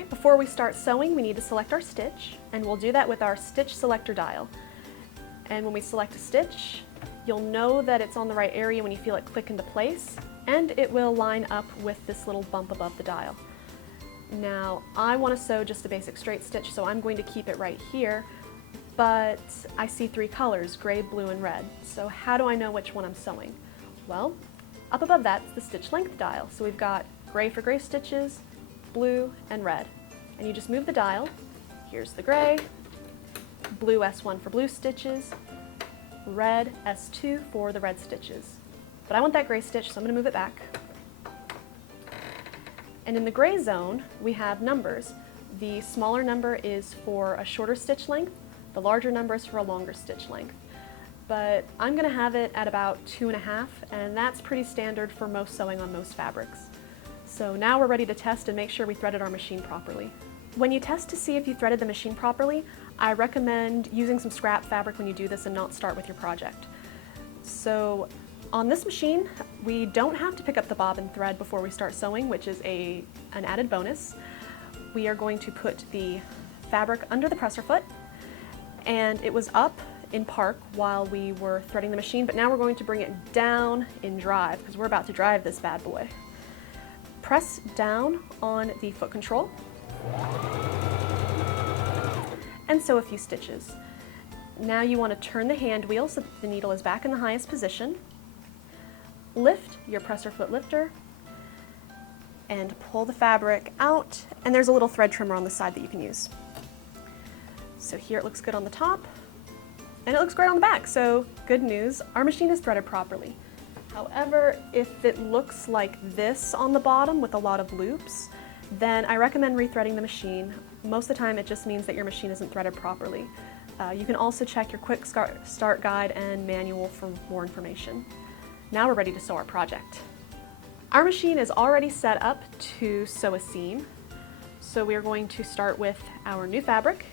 right, before we start sewing, we need to select our stitch, and we'll do that with our stitch selector dial. And when we select a stitch, you'll know that it's on the right area when you feel it click into place, and it will line up with this little bump above the dial. Now, I want to sew just a basic straight stitch, so I'm going to keep it right here, but I see three colors, gray, blue, and red. So how do I know which one I'm sewing? Well, up above that's the stitch length dial. So we've got gray for gray stitches, blue, and red. And you just move the dial. Here's the gray, blue S1 for blue stitches, red S2 for the red stitches. But I want that gray stitch, so I'm going to move it back. And in the gray zone, we have numbers. The smaller number is for a shorter stitch length, the larger number is for a longer stitch length. But I'm going to have it at about 2.5, and that's pretty standard for most sewing on most fabrics. So now we're ready to test and make sure we threaded our machine properly. When you test to see if you threaded the machine properly, I recommend using some scrap fabric when you do this and not start with your project. So on this machine, we don't have to pick up the bobbin thread before we start sewing, which is an added bonus. We are going to put the fabric under the presser foot, and it was up in park while we were threading the machine, but now we're going to bring it down in drive because we're about to drive this bad boy. Press down on the foot control and sew a few stitches. Now you want to turn the hand wheel so that the needle is back in the highest position. Lift your presser foot lifter and pull the fabric out, and there's a little thread trimmer on the side that you can use. So here it looks good on the top, and it looks great on the back, so good news, our machine is threaded properly. However, if it looks like this on the bottom with a lot of loops, then I recommend rethreading the machine. Most of the time it just means that your machine isn't threaded properly. You can also check your quick start guide and manual for more information. Now we're ready to sew our project. Our machine is already set up to sew a seam, so we are going to start with our new fabric,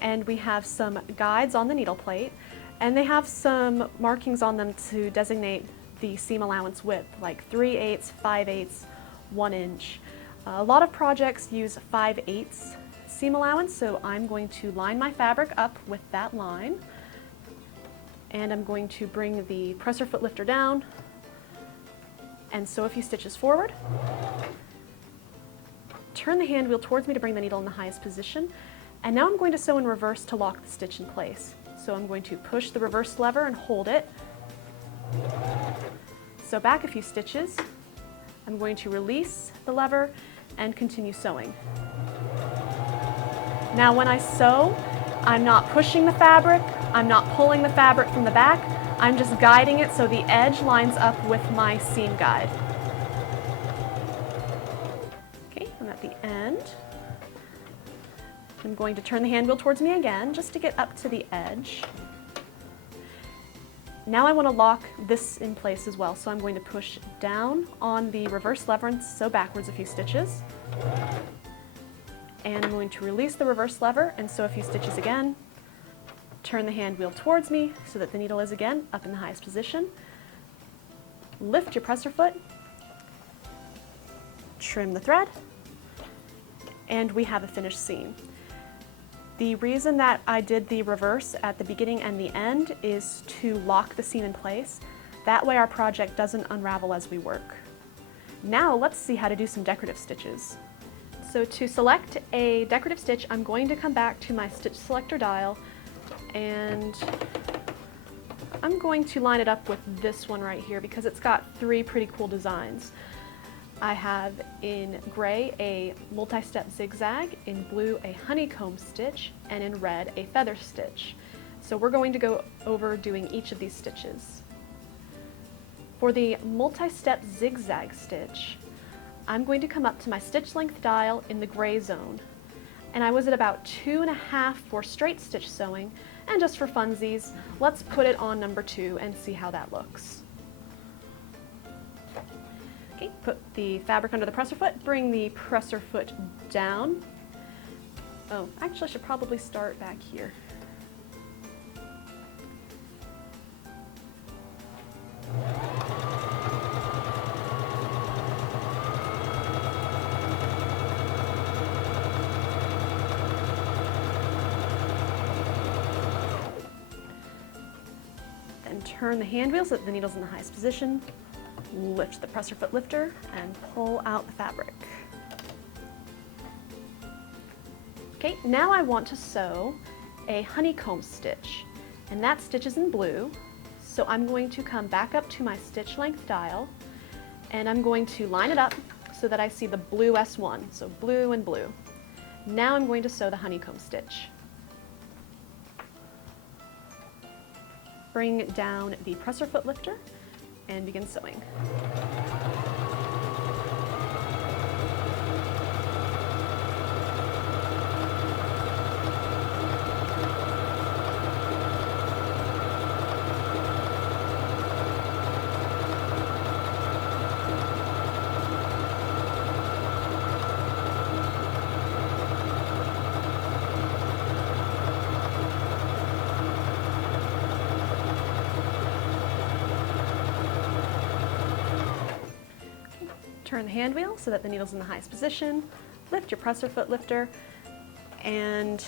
and we have some guides on the needle plate, and they have some markings on them to designate the seam allowance width, like 3/8, 5/8, 1 inch. A lot of projects use 5/8 seam allowance, so I'm going to line my fabric up with that line, and I'm going to bring the presser foot lifter down and sew a few stitches forward. Turn the hand wheel towards me to bring the needle in the highest position, and now I'm going to sew in reverse to lock the stitch in place. So I'm going to push the reverse lever and hold it. Sew back a few stitches. I'm going to release the lever and continue sewing. Now when I sew, I'm not pushing the fabric, I'm not pulling the fabric from the back, I'm just guiding it so the edge lines up with my seam guide. Okay, I'm at the end. I'm going to turn the hand wheel towards me again just to get up to the edge. Now I want to lock this in place as well, so I'm going to push down on the reverse lever and sew backwards a few stitches. And I'm going to release the reverse lever and sew a few stitches again. Turn the hand wheel towards me so that the needle is again up in the highest position. Lift your presser foot, trim the thread, and we have a finished seam. The reason that I did the reverse at the beginning and the end is to lock the seam in place. That way our project doesn't unravel as we work. Now let's see how to do some decorative stitches. So to select a decorative stitch, I'm going to come back to my stitch selector dial, and I'm going to line it up with this one right here because it's got three pretty cool designs. I have in gray a multi-step zigzag, in blue a honeycomb stitch, and in red a feather stitch. So we're going to go over doing each of these stitches. For the multi-step zigzag stitch, I'm going to come up to my stitch length dial in the gray zone. And I was at about 2.5 for straight stitch sewing, and just for funsies, let's put it on number 2 and see how that looks. Okay, put the fabric under the presser foot, bring the presser foot down. Oh, actually I should probably start back here. Turn the hand wheel so that the needle's in the highest position. Lift the presser foot lifter and pull out the fabric. Okay, now I want to sew a honeycomb stitch, and that stitch is in blue. So I'm going to come back up to my stitch length dial, and I'm going to line it up so that I see the blue S1, so blue and blue. Now I'm going to sew the honeycomb stitch. Bring down the presser foot lifter and begin sewing. Turn the hand wheel so that the needle's in the highest position, lift your presser foot lifter, and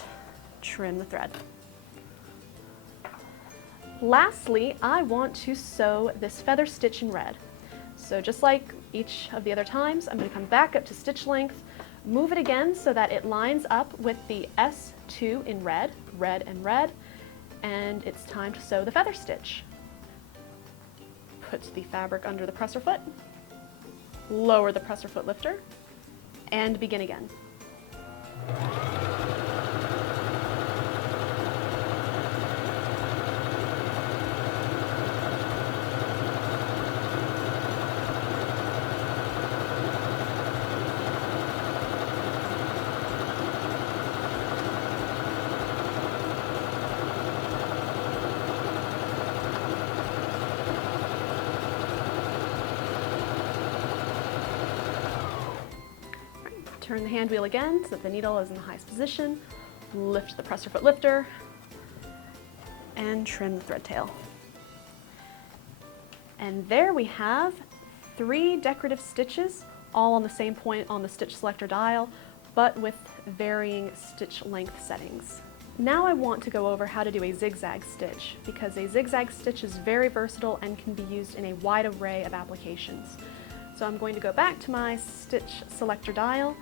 trim the thread. Lastly, I want to sew this feather stitch in red. So just like each of the other times, I'm going to come back up to stitch length, move it again so that it lines up with the S2 in red, red and red, and it's time to sew the feather stitch. Put the fabric under the presser foot, lower the presser foot lifter, and begin again. Turn the hand wheel again so that the needle is in the highest position, lift the presser foot lifter, and trim the thread tail. And there we have 3 decorative stitches, all on the same point on the stitch selector dial, but with varying stitch length settings. Now I want to go over how to do a zigzag stitch, because a zigzag stitch is very versatile and can be used in a wide array of applications. So I'm going to go back to my stitch selector dial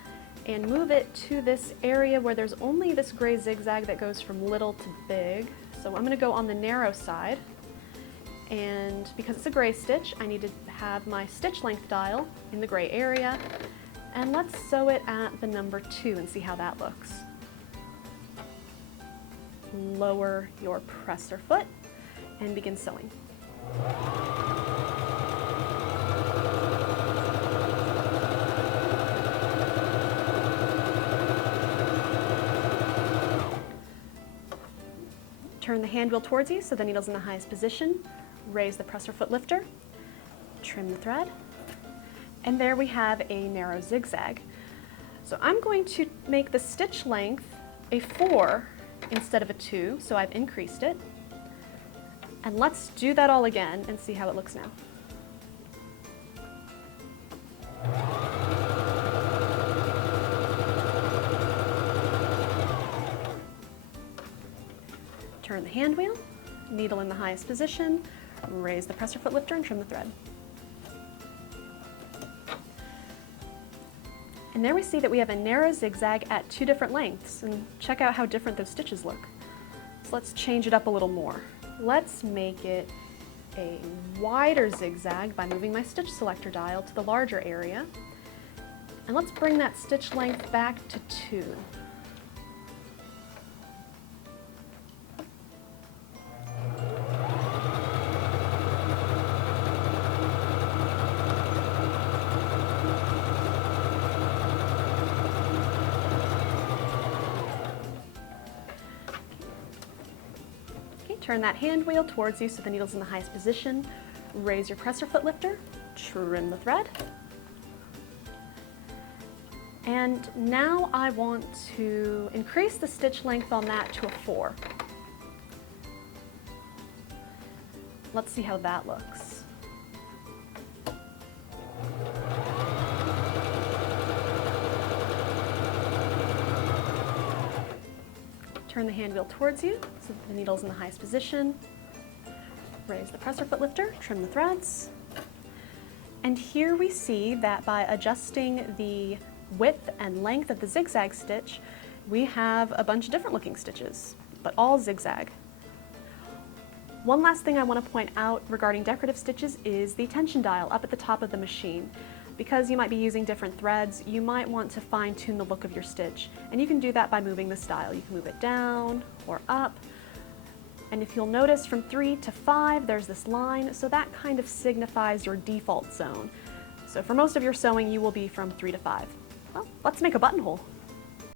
and move it to this area where there's only this gray zigzag that goes from little to big. So I'm going to go on the narrow side, and because it's a gray stitch, I need to have my stitch length dial in the gray area, and let's sew it at the number 2 and see how that looks. Lower your presser foot and begin sewing. Turn the hand wheel towards you so the needle's in the highest position. Raise the presser foot lifter, trim the thread, and there we have a narrow zigzag. So I'm going to make the stitch length a 4 instead of a 2, so I've increased it. And let's do that all again and see how it looks now. Turn the hand wheel, needle in the highest position, raise the presser foot lifter and trim the thread. And there we see that we have a narrow zigzag at 2 different lengths, and check out how different those stitches look. So let's change it up a little more. Let's make it a wider zigzag by moving my stitch selector dial to the larger area. And let's bring that stitch length back to 2. Turn that hand wheel towards you so the needle's in the highest position. Raise your presser foot lifter, trim the thread. And now I want to increase the stitch length on that to a 4. Let's see how that looks. Turn the hand wheel towards you so that the needle's in the highest position. Raise the presser foot lifter, trim the threads. And here we see that by adjusting the width and length of the zigzag stitch, we have a bunch of different looking stitches, but all zigzag. One last thing I want to point out regarding decorative stitches is the tension dial up at the top of the machine. Because you might be using different threads, you might want to fine-tune the look of your stitch, and you can do that by moving this dial. You can move it down or up, and if you'll notice from 3 to 5 there's this line, so that kind of signifies your default zone. So for most of your sewing you will be from 3 to 5. Well, let's make a buttonhole.